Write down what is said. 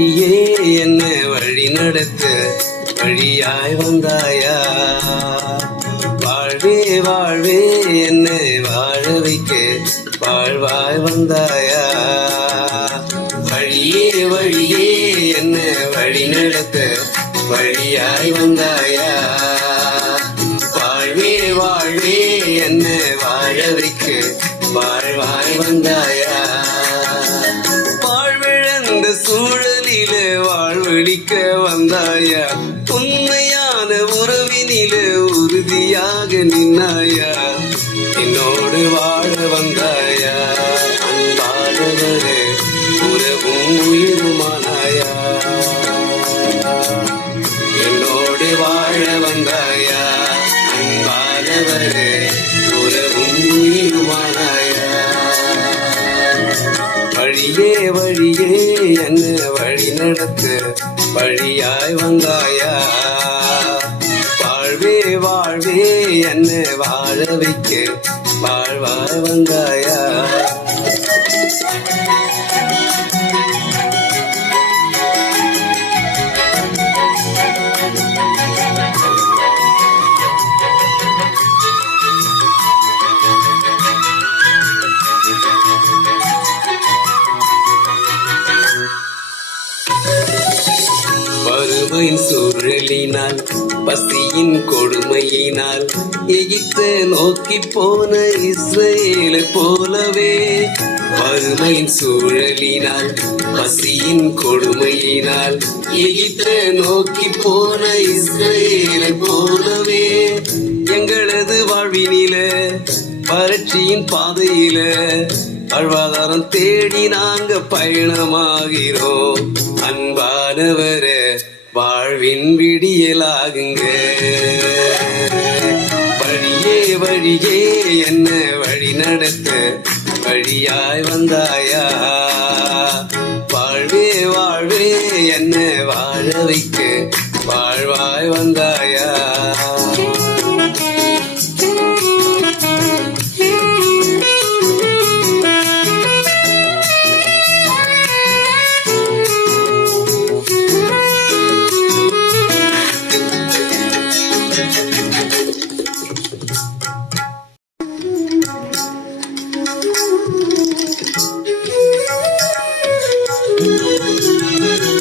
வழியே என்ன வழி நடத்த வழியாய் வந்தாயா. வாழ்வே வாழ்வே என்னை வாழ வைக்க வாழ்வாய் வந்தாயா. வழியே வழியே என்ன வழி நடத்த வழியாய் வந்தாயா. வாழ்வே வாழ்வே என்ன வாழ வைக்க வாழ்வாய் வந்தாயா. வாழ்விழந்த சூழலில வாழ்வழிக்க வந்தாயா. உண்மையான உறவினில உறுதியாக நின்னாயா. என்னோடு வாழ வந்தாயா. அன்பானவரே உறவும் உயிருமானாயா. என்னோடு வாழ வந்தாயா. அன்பானவரே உறவும் உயிருமானாயா. வழியே வழியே என்ன வழி நடத்த வழியாய் வந்தாயா. வாழ்வே வாழ்வே என்ன வாழ வைக்க வாழ்வாய் வந்தாயா. வறுமையின் சூழலினால் பசியின் கொடுமையினால் எகிப்தை நோக்கி போன இஸ்ரவேலை போலவே. வறுமையின் சூழலினால் பசியின் கொடுமையினால் எகிப்தை நோக்கி போன இஸ்ரவேலை போலவே. எங்களது வாழ்வினில வறட்சியின் பாதையில வாழ்வாதாரம் தேடி நாங்க பயணமாகிறோம். அன்பானவர வாழ்வின் விடியலாகுங்க. வழியே வழியே என்ன வழி நடத்த வழியாய் வந்தாயா. வாழ்வே வாழ்வே என்ன வாழ வைக்க வாழ்வாய் வந்தாயா.